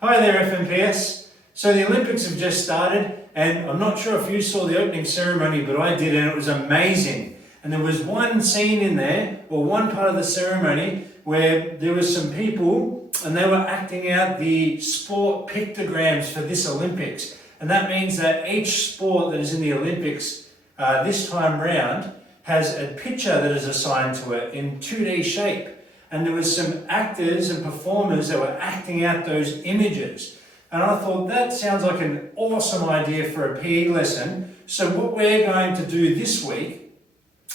Hi there FMPS. So the Olympics have just started and I'm not sure if you saw the opening ceremony, but I did and it was amazing. And there was one scene in there, or one part of the ceremony, where there was some people and they were acting out the sport pictograms for this Olympics. And that means that each sport that is in the Olympics this time round has a picture that is assigned to it in 2D shape. And there was some actors and performers that were acting out those images. And I thought that sounds like an awesome idea for a PE lesson. So what we're going to do this week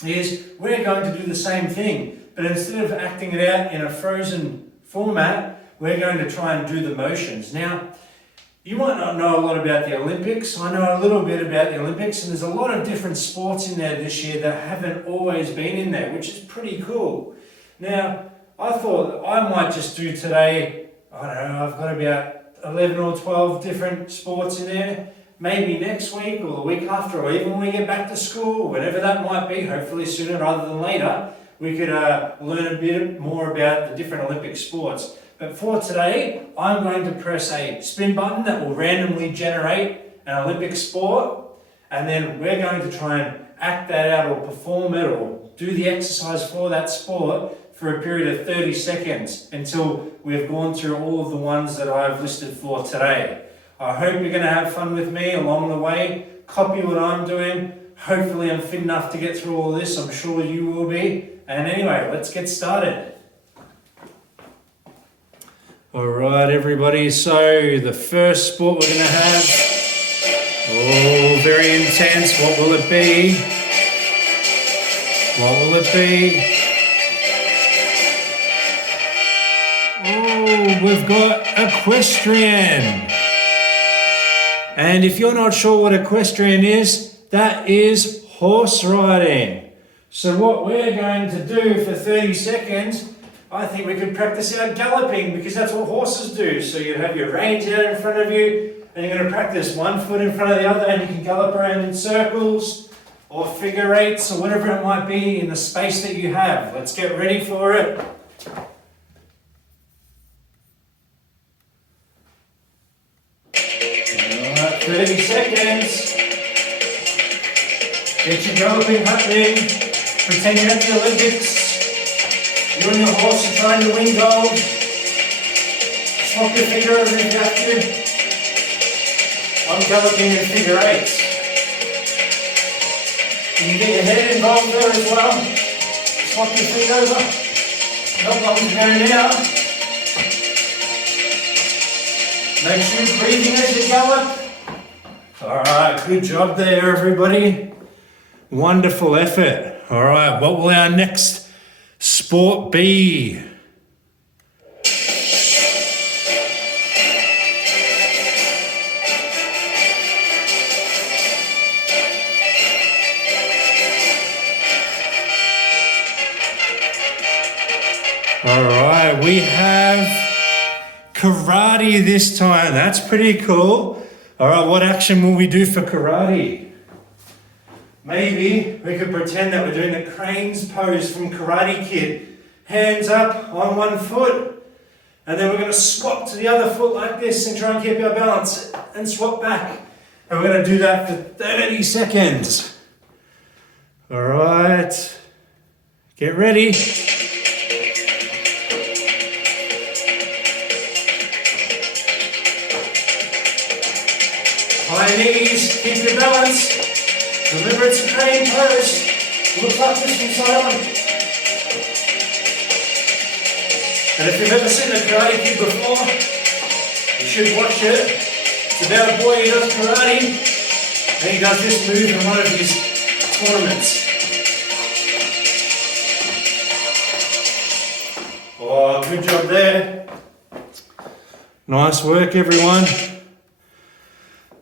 is we're going to do the same thing, but instead of acting it out in a frozen format, we're going to try and do the motions. Now, you might not know a lot about the Olympics. I know a little bit about the Olympics, and there's a lot of different sports in there this year that haven't always been in there, which is pretty cool. Now, I thought I might just do today, I don't know, I've got about 11 or 12 different sports in there. Maybe next week or the week after, or even when we get back to school, whenever that might be, hopefully sooner rather than later, we could learn a bit more about the different Olympic sports. But for today, I'm going to press a spin button that will randomly generate an Olympic sport, and then we're going to try and act that out or perform it or do the exercise for that sport for a period of 30 seconds until we've gone through all of the ones that I've listed for today. I hope you're going to have fun with me along the way, copy what I'm doing. Hopefully I'm fit enough to get through all this. I'm sure you will be. And anyway, let's get started. All right, everybody. So the first sport we're going to have, very intense. What will it be? What will it be? We've got equestrian. And if you're not sure what equestrian is, that is horse riding. So what we're going to do for 30 seconds, I think we could practice out galloping because that's what horses do. So you have your reins out in front of you and you're going to practice one foot in front of the other and you can gallop around in circles or figure eights or whatever it might be in the space that you have. Let's get ready for it. All right, 30 seconds. Get your galloping happening. Pretend you're at the Olympics. You and your horse are trying to win gold. Swap your figure over if you have to. I'm galloping in figure eights. You can get your head involved there as well. Swap your feet over. Help on to go now. Make sure you're breathing as you gallop. Alright, good job there everybody. Wonderful effort. Alright, what will our next sport be? Alright, we have karate this time. That's pretty cool. Alright, what action will we do for karate? Maybe we could pretend that we're doing the cranes pose from Karate Kid. Hands up on one foot. And then we're going to swap to the other foot like this and try and keep our balance and swap back. And we're going to do that for 30 seconds. Alright. Get ready. High knees, keep your balance. Remember it's a crane pose. Look like this from side on. And if you've ever seen a Karate Kid before, you should watch it. It's about a boy who does karate and he does this move in one of his tournaments. Oh, good job there. Nice work everyone.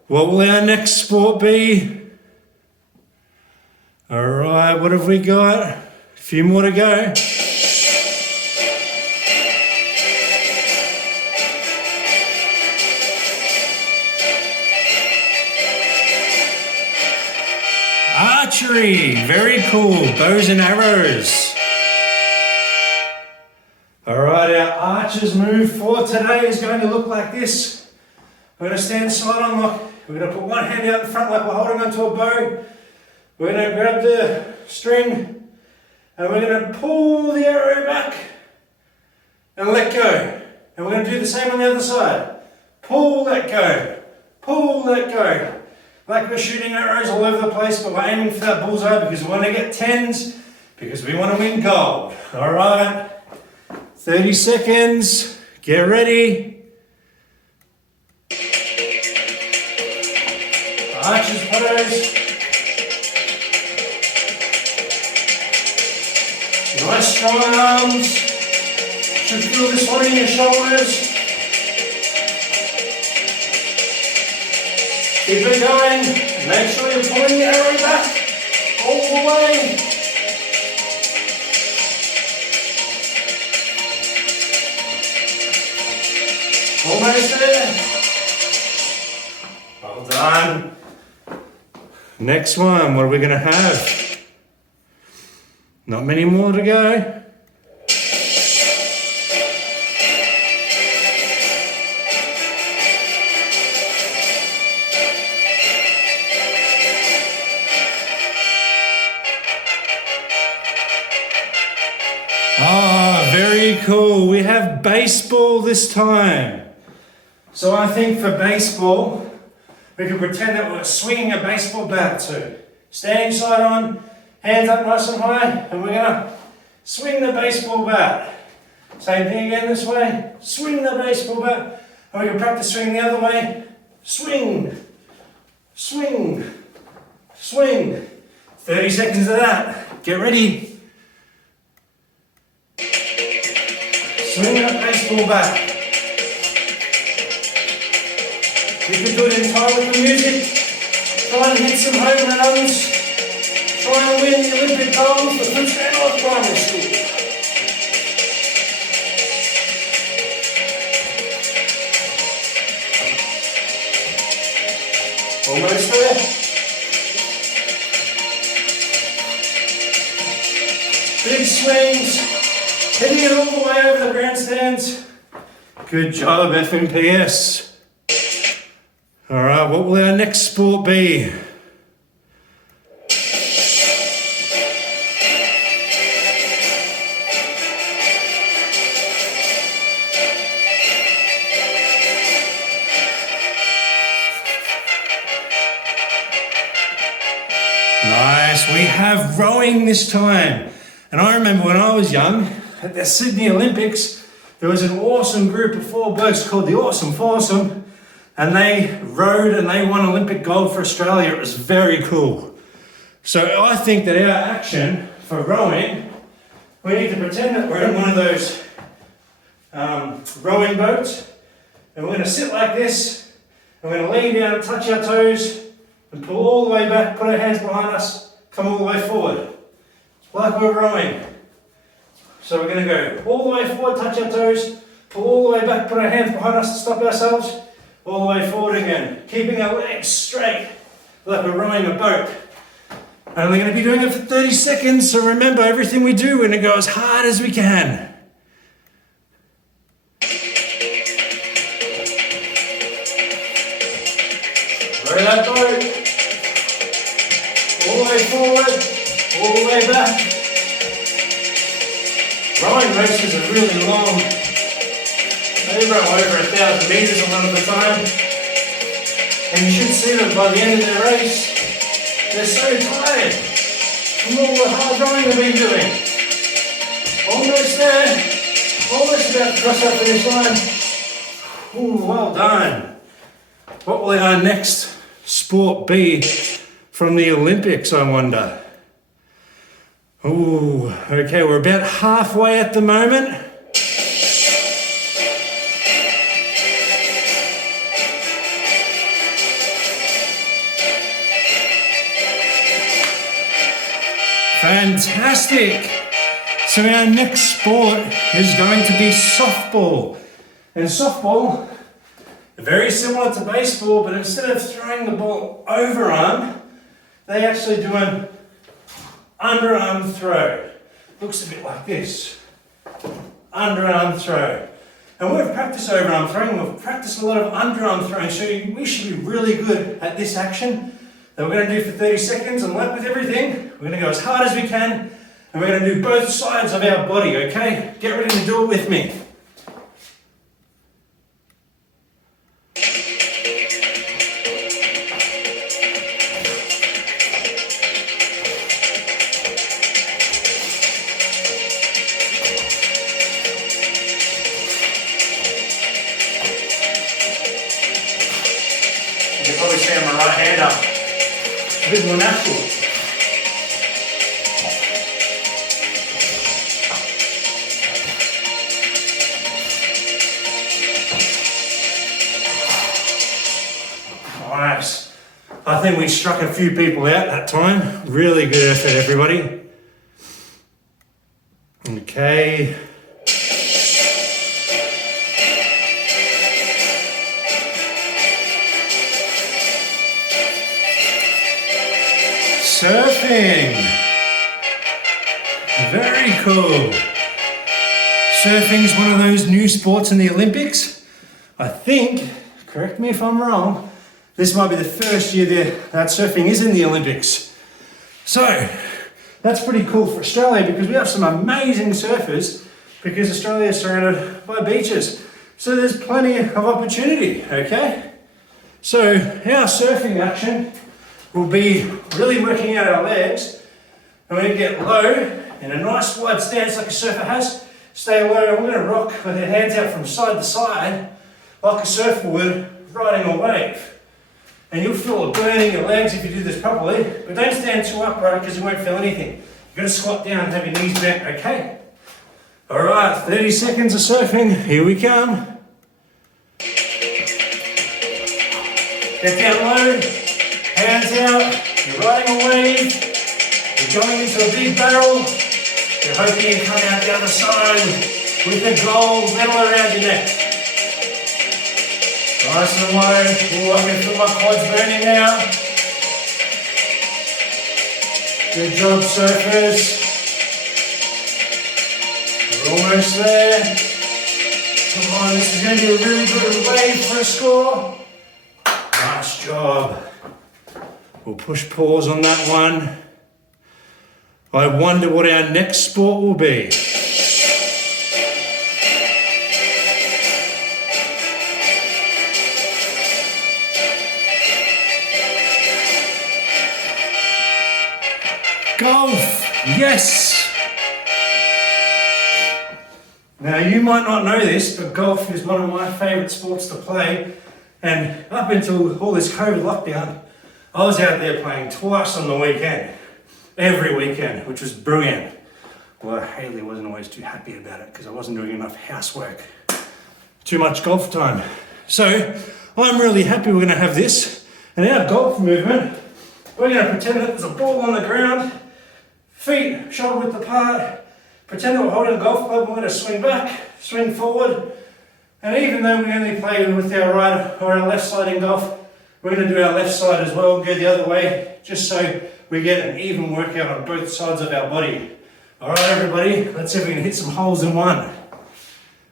What will our next sport be? Alright, what have we got? A few more to go. Archery, very cool, bows and arrows. Alright, our archers move for today is going to look like this. We're going to stand side on lock. We're going to put one hand out in front like we're holding onto a bow. We're going to grab the string and we're going to pull the arrow back and let go. And we're going to do the same on the other side. Pull, let go. Pull, let go. Like we're shooting arrows all over the place, but we're aiming for that bullseye because we want to get 10s, because we want to win gold. All right. 30 seconds. Get ready. Archers pose. Nice strong arms. Should feel this one in your shoulders. Keep it going. Make sure you're pulling the arrow back all the way. Almost there. Well done. Next one, what are we going to have? Not many more to go. Ah, very cool. We have baseball this time. So I think for baseball, we can pretend that we're swinging a baseball bat too. Standing side on, hands up nice and high, and we're going to swing the baseball bat. Same thing again this way. Swing the baseball bat. And we can practice swinging the other way. Swing, swing, swing. 30 seconds of that. Get ready. Swing that baseball bat. You can do it in time with the music. Try and hit some home runs. Try and win the Olympic gold for Princeton North Primary School. Almost there. Big swings. Hitting it all the way over the grandstands. Good job, FNPS. All right, what will our next sport be? Nice, we have rowing this time. And I remember when I was young, at the Sydney Olympics, there was an awesome group of 4 blokes called the Awesome Foursome. And they rowed and they won Olympic gold for Australia. It was very cool. So I think that our action for rowing, we need to pretend that we're in one of those rowing boats. And we're going to sit like this. And we're going to lean down and touch our toes and pull all the way back, put our hands behind us, come all the way forward. It's like we're rowing. So we're going to go all the way forward, touch our toes, pull all the way back, put our hands behind us to stop ourselves. All the way forward again, keeping our legs straight, like we're rowing a boat. Only going to be doing it for 30 seconds, so remember, everything we do, we're going to go as hard as we can. Row that boat. All the way forward, all the way back. Rowing races are really long. They row over 1,000 metres a lot of the time, and you should see them by the end of their race. They're so tired from all the hard rowing they've been doing. Almost there, almost about to cross that finish line. Ooh, well done. What will our next sport be from the Olympics, I wonder? Ooh, okay, we're about halfway at the moment. Fantastic! So our next sport is going to be softball. And softball, very similar to baseball, but instead of throwing the ball overarm, they actually do an underarm throw. Looks a bit like this. underarm throw. And we've practiced overarm throwing, we've practiced a lot of underarm throwing, so we should be really good at this action that we're going to do for 30 seconds. And like with everything, we're going to go as hard as we can, and we're going to do both sides of our body, okay? Get ready to do it with me. You can probably see my right hand up. A bit more natural. Nice. I think we struck a few people out that time. Really good effort, everybody. Okay. Surfing. Very cool. Surfing's one of those new sports in the Olympics. I think, correct me if I'm wrong, this might be the first year that surfing is in the Olympics. So, that's pretty cool for Australia because we have some amazing surfers because Australia is surrounded by beaches. So there's plenty of opportunity, okay? So our surfing action will be really working out our legs. And we're going to get low in a nice wide stance like a surfer has. Stay low, and we're going to rock with our hands out from side to side like a surfer would riding a wave. And you'll feel it burning your legs if you do this properly, but don't stand too upright because you won't feel anything. You've got to squat down and have your knees bent, okay? All right, 30 seconds of surfing, here we come. Get down low, hands out, you're riding a wave, you're going into a big barrel, you're hoping you come out the other side with the gold medal around your neck. Nice and low. Ooh, I can feel my quads burning now. Good job, surfers. We're almost there. Come on, this is going to be a really good wave for a score. Nice job. We'll push pause on that one. I wonder what our next sport will be. Golf, yes! Now you might not know this, but golf is one of my favourite sports to play, and up until all this COVID lockdown, I was out there playing twice on the weekend, every weekend, which was brilliant. Well, Haley wasn't always too happy about it because I wasn't doing enough housework. Too much golf time. So I'm really happy we're going to have this, and our golf movement, we're going to pretend that there's a ball on the ground, feet shoulder width apart, pretend that we're holding a golf club, we're going to swing back, swing forward, and even though we only play with our right or our left side in golf, we're going to do our left side as well and go the other way, just so we get an even workout on both sides of our body. Alright everybody, let's see if we can hit some holes in one.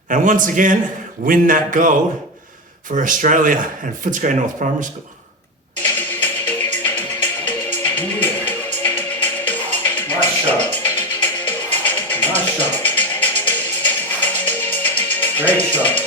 And once again, win that gold for Australia and Footscray North Primary School. Nice shot. Nice shot. Great shot.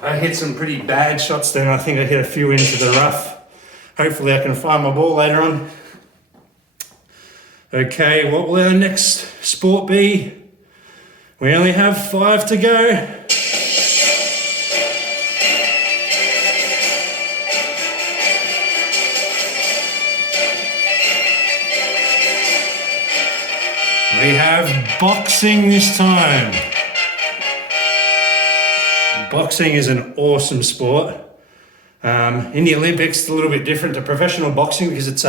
I hit some pretty bad shots then. I think I hit a few into the rough. Hopefully I can find my ball later on. Okay, what will our next sport be? We only have 5 to go. We have boxing this time. Boxing is an awesome sport. In the Olympics, it's a little bit different to professional boxing because it's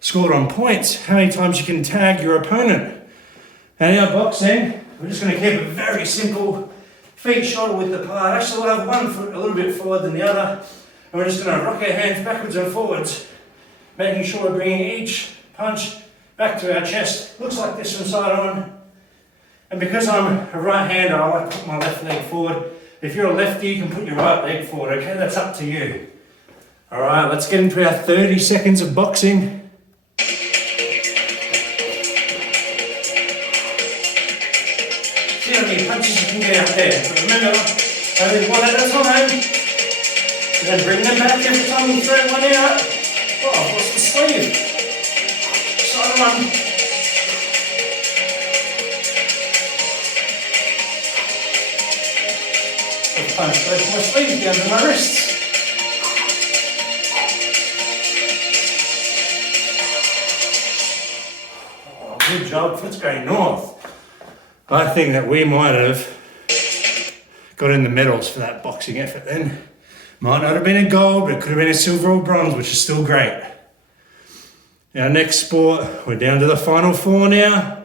scored on points, how many times you can tag your opponent. And in our boxing, we're just going to keep it very simple, feet shoulder width apart. Actually, we'll have one foot a little bit forward than the other, and we're just going to rock our hands backwards and forwards, making sure we're bringing each punch back to our chest. Looks like this from side on. And because I'm a right-hander, I like to put my left leg forward. If you're a lefty, you can put your right leg forward, okay? That's up to you. All right, let's get into our 30 seconds of boxing. See how many punches you can get out there. But remember, only one at a time. And then bring them back every time you throw one out. Oh, what's the sleeve? Side one. Punch both my sleeves down to my wrists. Oh, good job, foot's going north. I think that we might have got in the medals for that boxing effort then. Might not have been a gold, but it could have been a silver or bronze, which is still great. Our next sport, we're down to the final four now.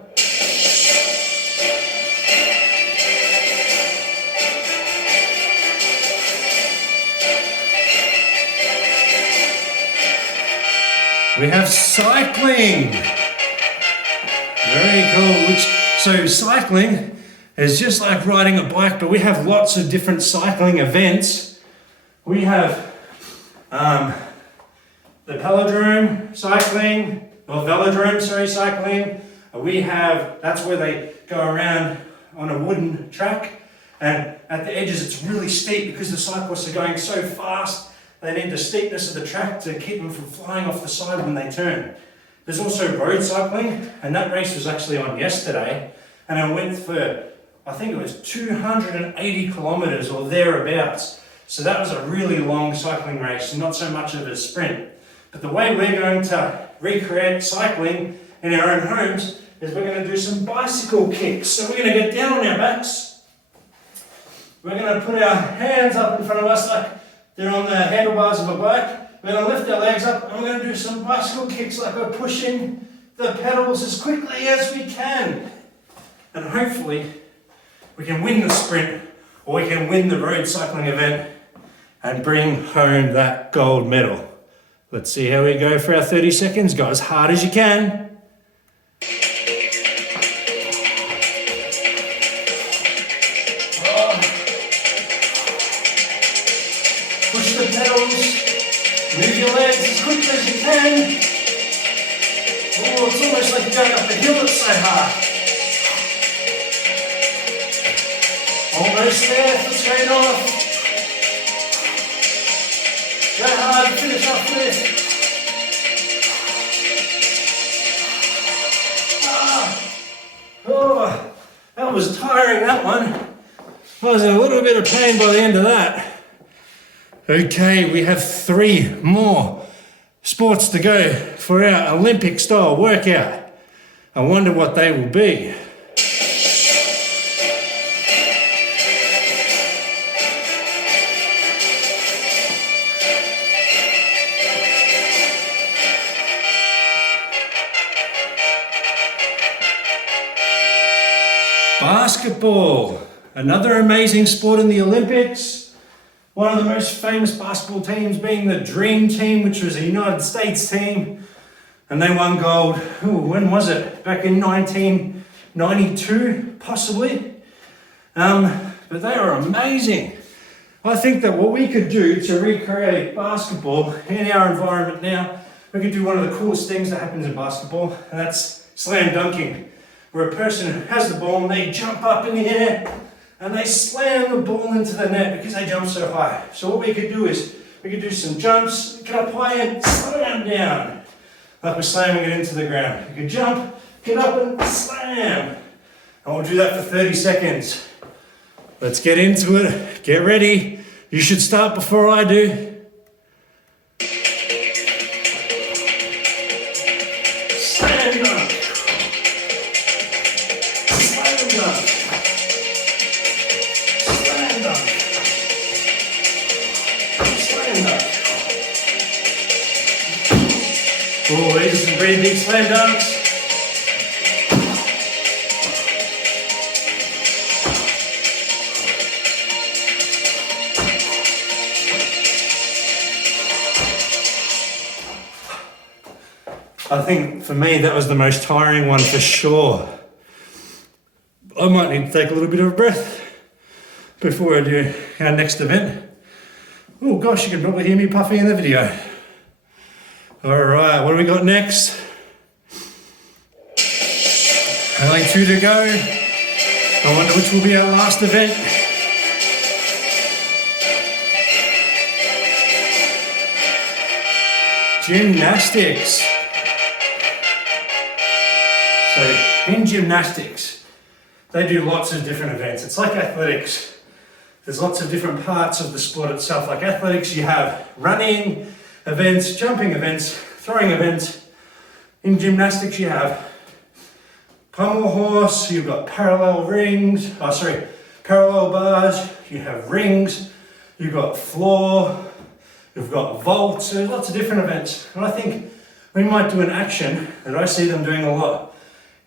We have cycling. Very cool. So cycling is just like riding a bike, but we have lots of different cycling events. We have the velodrome cycling. We have, that's where they go around on a wooden track, and at the edges it's really steep because the cyclists are going so fast. They need the steepness of the track to keep them from flying off the side when they turn. There's also road cycling, and that race was actually on yesterday, and I went for, I think it was 280 kilometers or thereabouts. So that was a really long cycling race, not so much of a sprint. But the way we're going to recreate cycling in our own homes is we're going to do some bicycle kicks. So we're going to get down on our backs. We're going to put our hands up in front of us like they're on the handlebars of a bike. We're going to lift our legs up and we're going to do some bicycle kicks like we're pushing the pedals as quickly as we can. And hopefully we can win the sprint or we can win the road cycling event and bring home that gold medal. Let's see how we go for our 30 seconds. Go as hard as you can. Push the pedals. Move your legs as quickly as you can. Oh, it's almost like you're going up the hill, it's so hard. Almost there, let's go north. Go hard and finish off with. Oh, that was tiring, that one. I was in a little bit of pain by the end of that. Okay, we have 3 more sports to go for our Olympic style workout. I wonder what they will be. Basketball, another amazing sport in the Olympics. One of the most famous basketball teams being the Dream Team, which was a United States team. And they won gold, when was it? Back in 1992, possibly. But they are amazing. I think that what we could do to recreate basketball in our environment now, we could do one of the coolest things that happens in basketball, and that's slam dunking, where a person has the ball and they jump up in the air and they slam the ball into the net because they jump so high. So what we could do is, we could do some jumps, get up high and slam down, like we're slamming it into the ground. You could jump, get up and slam. And we'll do that for 30 seconds. Let's get into it. Get ready. You should start before I do. Slam dunk. Slam dunk. Slam dunk. Slam dunk. some pretty big slam dunks. I think for me that was the most tiring one for sure. I might need to take a little bit of a breath before I do our next event. Oh gosh, you can probably hear me puffing in the video. Alright, what do we got next? Only 2 to go. I wonder which will be our last event. Gymnastics. So in gymnastics, they do lots of different events. It's like athletics. There's lots of different parts of the sport itself. Like athletics, you have running events, jumping events, throwing events. In gymnastics, you have pommel horse, you've got parallel bars, you have rings, you've got floor, you've got vaults. There's lots of different events. And I think we might do an action that I see them doing a lot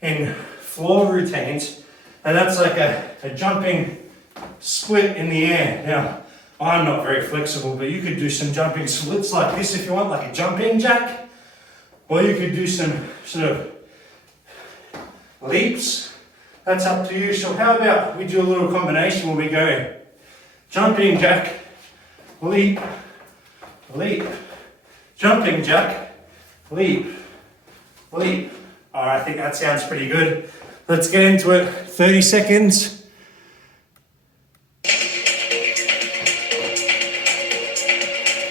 in floor routines, and that's like a jumping split in the air. Now, I'm not very flexible, but you could do some jumping splits like this if you want, like a jumping jack, or you could do some sort of leaps. That's up to you. So how about we do a little combination where we go jumping jack, leap, leap, jumping jack, leap, leap. All right, I think that sounds pretty good. Let's get into it. 30 seconds.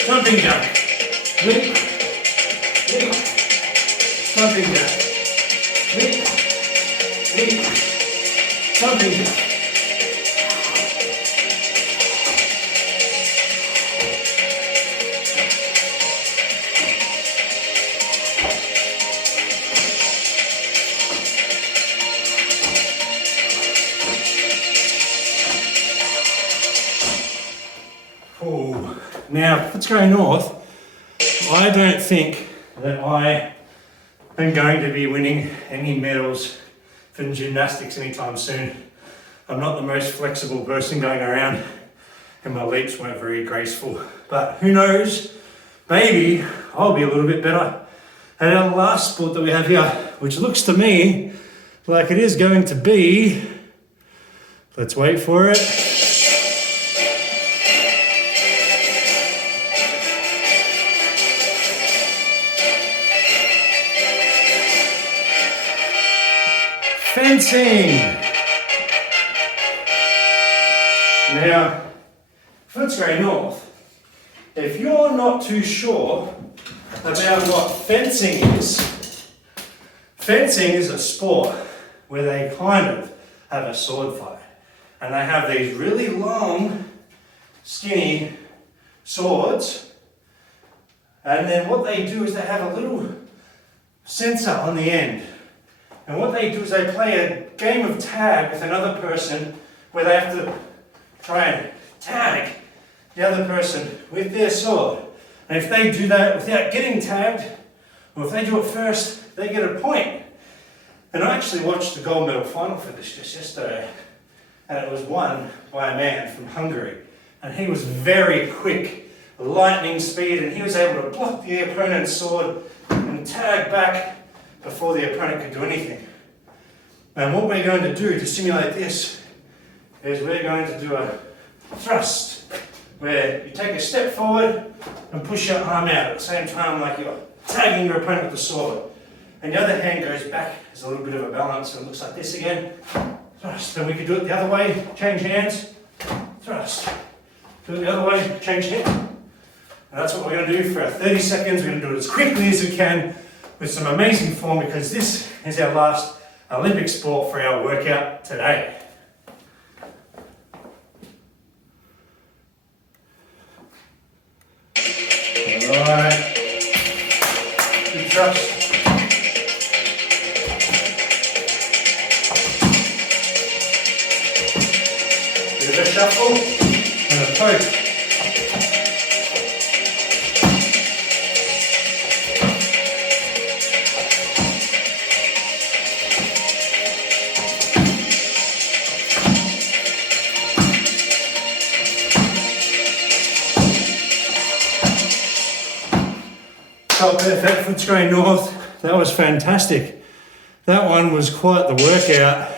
Jumping jack, leap, leap, jumping jack, leap, leap, jumping jack. Now, let's go north. I don't think that I am going to be winning any medals for gymnastics anytime soon. I'm not the most flexible person going around, and my leaps weren't very graceful. But who knows? Maybe I'll be a little bit better at our last sport that we have here, which looks to me like it is going to be, let's wait for it, fencing. Now, let's go north. If you're not too sure about what fencing is a sport where they kind of have a sword fight. And they have these really long, skinny swords. And then what they do is they have a little sensor on the end. And what they do is they play a game of tag with another person where they have to try and tag the other person with their sword. And if they do that without getting tagged, or if they do it first, they get a point. And I actually watched the gold medal final for this just yesterday, and it was won by a man from Hungary. And he was very quick, lightning speed, and he was able to block the opponent's sword and tag back before the opponent could do anything. And what we're going to do to simulate this is we're going to do a thrust, where you take a step forward and push your arm out at the same time like you're tagging your opponent with the sword. And the other hand goes back as a little bit of a balance, and it looks like this again. Thrust. Then we could do it the other way, change hands, thrust. Do it the other way, change hands. And that's what we're going to do for our 30 seconds. We're going to do it as quickly as we can with some amazing form, because this is our last Olympic sport for our workout today. Alright, good thrust. Bit of a shuffle and a poke. Perfect, foot's going north. That was fantastic. That one was quite the workout.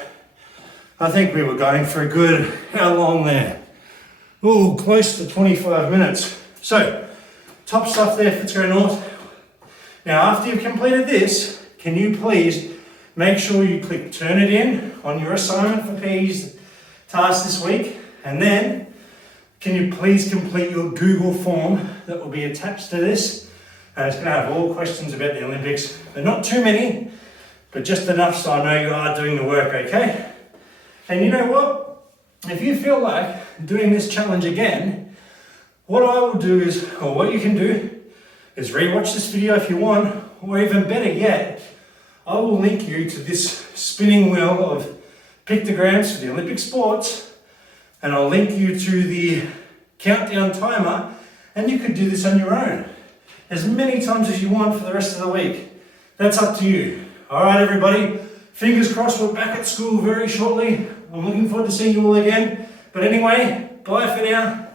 I think we were going for a good, how long there? Oh, close to 25 minutes. So, top stuff there, foot's going north. Now, after you've completed this, can you please make sure you click turn it in on your assignment for P.E's task this week, and then can you please complete your Google form that will be attached to this. It's going to have all questions about the Olympics, but not too many, but just enough so I know you are doing the work, okay? And you know what? If you feel like doing this challenge again, what I will do is, or what you can do, is rewatch this video if you want, or even better yet, I will link you to this spinning wheel of pictograms for the Olympic sports, and I'll link you to the countdown timer, and you could do this on your own as many times as you want for the rest of the week. That's up to you. All right, everybody, fingers crossed we're back at school very shortly. I'm looking forward to seeing you all again. But anyway, bye for now.